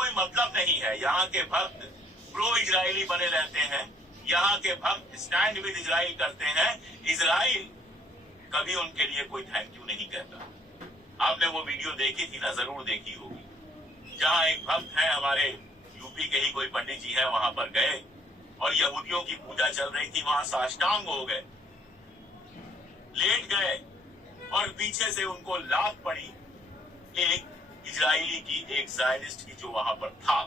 कोई मतलब नहीं है। यहाँ के भक्त प्रो इजरायली बने रहते हैं, यहाँ के भक्त स्टैंड विद इजराइल करते हैं। इजराइल कभी उनके लिए कोई थैंक यू नहीं कहता। आपने वो वीडियो देखी थी ना, जरूर देखी होगी, जहां एक भक्त है हमारे यूपी के ही कोई पंडित जी है, वहां पर गए और यहूदियों की पूजा चल रही थी, वहां साष्टांग हो गए, लेट गए और पीछे से उनको लात पड़ी एक इजरायली की, एक जायनिस्ट की जो वहां पर था।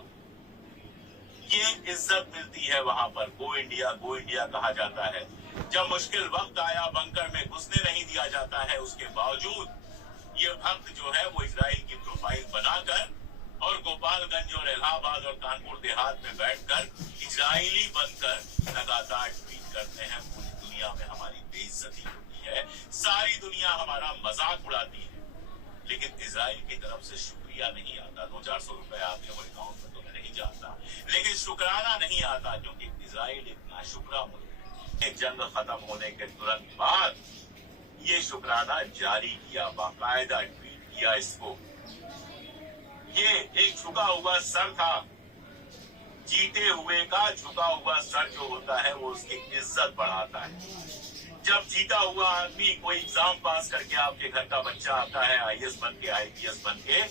ये इज्जत मिलती है वहां पर, गो इंडिया कहा जाता है। जब मुश्किल वक्त आया, बंकर में घुसने नहीं दिया जाता है, उसके बावजूद ये भक्त जो है वो इजराइल की प्रोफाइल बनाकर और गोपालगंज और इलाहाबाद और कानपुर देहात में बैठकर इजरायली बनकर लगातार ट्वीट करते हैं। पूरी दुनिया में हमारी बेइज्जती होती है, सारी दुनिया हमारा मजाक उड़ाती है, लेकिन इजराइल की तरफ से शुक्रिया नहीं आता। 200-400 रुपए आते हैं वो अकाउंट में तो मैं नहीं जानता, लेकिन शुक्राना नहीं आता, क्योंकि इजराइल इतना शुक्रा मुल्क है। जंग खत्म होने के तुरंत बाद ये शुक्राना जारी किया, बाकायदा ट्वीट किया इसको। ये एक झुका हुआ सर था, जीते हुए का झुका हुआ सर जो होता है वो उसकी इज्जत बढ़ाता है। जब जीता हुआ आदमी कोई एग्जाम पास करके आपके घर का बच्चा आता है आईएएस बन के, आईपीएस बन के,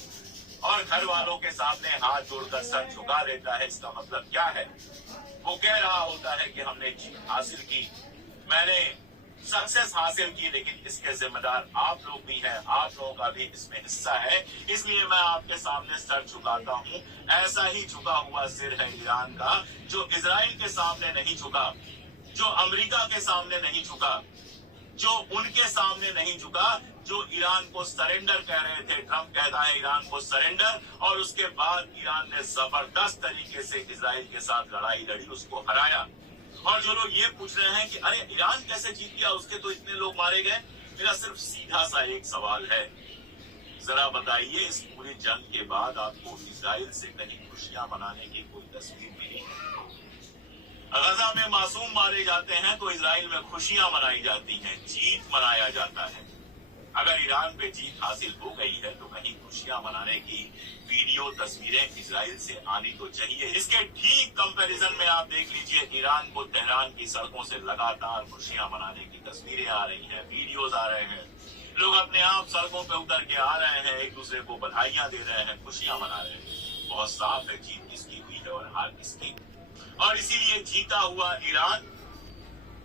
और घर वालों के सामने हाथ जोड़कर सर झुका देता है, इसका मतलब क्या है? वो कह रहा होता है कि हमने जीत हासिल की, मैंने सक्सेस हासिल की, लेकिन इसके जिम्मेदार आप लोग भी हैं, आप लोगों का भी इसमें हिस्सा है, इसलिए मैं आपके सामने सर झुकाता हूँ। ऐसा ही झुका हुआ सिर है ईरान का, जो इजराइल के सामने नहीं झुका, जो अमेरिका के सामने नहीं झुका, जो उनके सामने नहीं झुका, जो ईरान को सरेंडर कह रहे थे। ट्रंप कहता है ईरान को सरेंडर, और उसके बाद ईरान ने जबरदस्त तरीके से इजराइल के साथ लड़ाई लड़ी, उसको हराया। और जो लोग ये पूछ रहे हैं कि अरे ईरान कैसे जीत गया, उसके तो इतने लोग मारे गए, मेरा सिर्फ सीधा सा एक सवाल है, जरा बताइए इस पूरी जंग के बाद आपको इजराइल से कहीं खुशियां मनाने की कोई तस्वीर मिली है? गजा में मासूम मारे जाते हैं तो इजराइल में खुशियां मनाई जाती हैं, जीत मनाया जाता है। अगर ईरान पे जीत हासिल हो गई है तो कहीं खुशियां मनाने की वीडियो तस्वीरें इजराइल से आनी तो चाहिए। इसके ठीक कंपैरिजन में आप देख लीजिए, ईरान को तेहरान की सड़कों से लगातार खुशियां मनाने की तस्वीरें आ रही हैं, वीडियोज आ रहे हैं, लोग अपने आप सड़कों पे उतर के आ रहे हैं, एक दूसरे को बधाइयां दे रहे हैं, खुशियां मना रहे हैं। बहुत साफ है जीत किसकी हुई है और हार किसकी। और इसीलिए जीता हुआ ईरान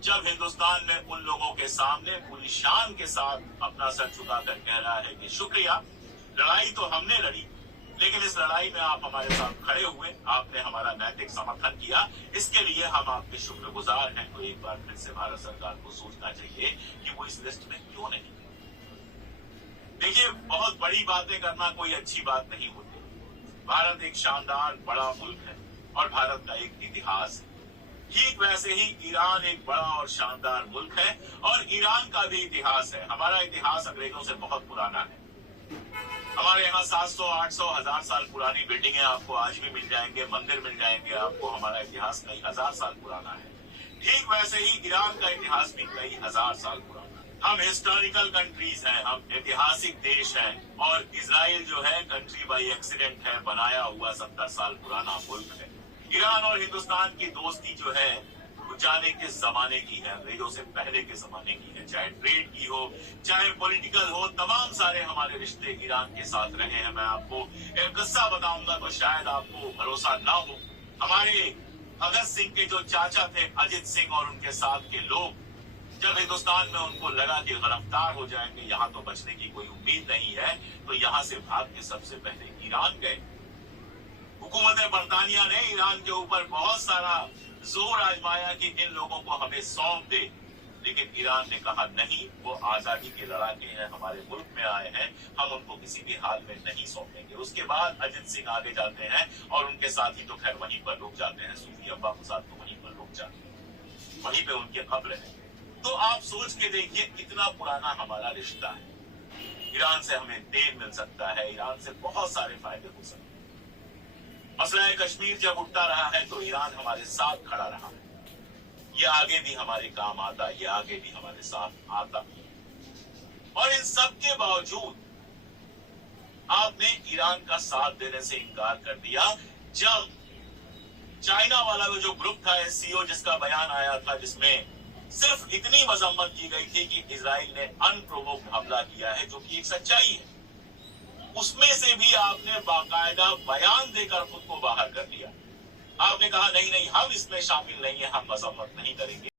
जब हिंदुस्तान में उन लोगों के सामने पूरी शान के साथ अपना सर झुकाकर कह रहा है कि शुक्रिया, लड़ाई तो हमने लड़ी, लेकिन इस लड़ाई में आप हमारे साथ खड़े हुए, आपने हमारा नैतिक समर्थन किया, इसके लिए हम आपके शुक्रगुजार हैं। तो एक बार फिर से भारत सरकार को सोचना चाहिए कि वो इस लिस्ट में क्यों नहीं। देखिए, बहुत बड़ी बातें करना कोई अच्छी बात नहीं होती। भारत एक शानदार बड़ा मुल्क है और भारत का एक इतिहास है। ठीक वैसे ही ईरान एक बड़ा और शानदार मुल्क है और ईरान का भी इतिहास है। हमारा इतिहास अंग्रेजों से बहुत पुराना है। हमारे यहाँ 700, 800, 1000 साल पुरानी बिल्डिंगें आपको आज भी मिल जाएंगे, मंदिर मिल जाएंगे आपको। हमारा इतिहास कई हजार साल पुराना है। ठीक वैसे ही ईरान का इतिहास भी कई हजार साल पुराना है। हम हिस्टोरिकल कंट्रीज हैं, हम ऐतिहासिक देश हैं, और इजराइल जो है कंट्री बाई एक्सीडेंट है, बनाया हुआ 70 साल पुराना मुल्क है। ईरान और हिंदुस्तान की दोस्ती जो है वो जाने के जमाने की है, अंग्रेजों से पहले के जमाने की है। चाहे ट्रेड की हो, चाहे पॉलिटिकल हो, तमाम सारे हमारे रिश्ते ईरान के साथ रहे हैं। मैं आपको एक किस्सा बताऊंगा तो शायद आपको भरोसा ना हो। हमारे भगत सिंह के जो चाचा थे अजित सिंह और उनके साथ के लोग, जब हिंदुस्तान में उनको लगा कि गिरफ्तार हो जाएंगे, यहाँ तो बचने की कोई उम्मीद नहीं है, तो यहाँ से भाग के सबसे पहले ईरान गए। हुकूमत बरतानिया ने ईरान के ऊपर बहुत सारा जोर आजमाया कि इन लोगों को हमें सौंप दे, लेकिन ईरान ने कहा नहीं, वो आजादी के लड़ाके हैं, हमारे मुल्क में आए हैं, हम उनको किसी भी हाल में नहीं सौंपेंगे। उसके बाद अजित सिंह आगे जाते हैं और उनके साथी तो खैर वहीं पर रुक जाते हैं, सूफी अब्बा मुसाद तो वहीं पर रुक जाते हैं, वहीं पे उनके कब्र है। तो आप सोच के देखिए कितना पुराना हमारा रिश्ता है। ईरान से हमें तेल मिल सकता है, ईरान से बहुत सारे फायदे हो सकते हैं। मसला कश्मीर जब उठता रहा है तो ईरान हमारे साथ खड़ा रहा है। ये आगे भी हमारे काम आता, ये आगे भी हमारे साथ आता। और इन सब के बावजूद आपने ईरान का साथ देने से इनकार कर दिया। जब चाइना वाला वो जो ग्रुप था एससीओ, जिसका बयान आया था जिसमें सिर्फ इतनी मजम्मत की गई थी कि इजराइल ने अनप्रोवोक्ड हमला किया है, जो कि एक सच्चाई है, उसमें से भी आपने बाकायदा बयान देकर खुद को बाहर कर लिया। आपने कहा नहीं नहीं, हम इसमें शामिल नहीं है, हम मजम्मत नहीं करेंगे।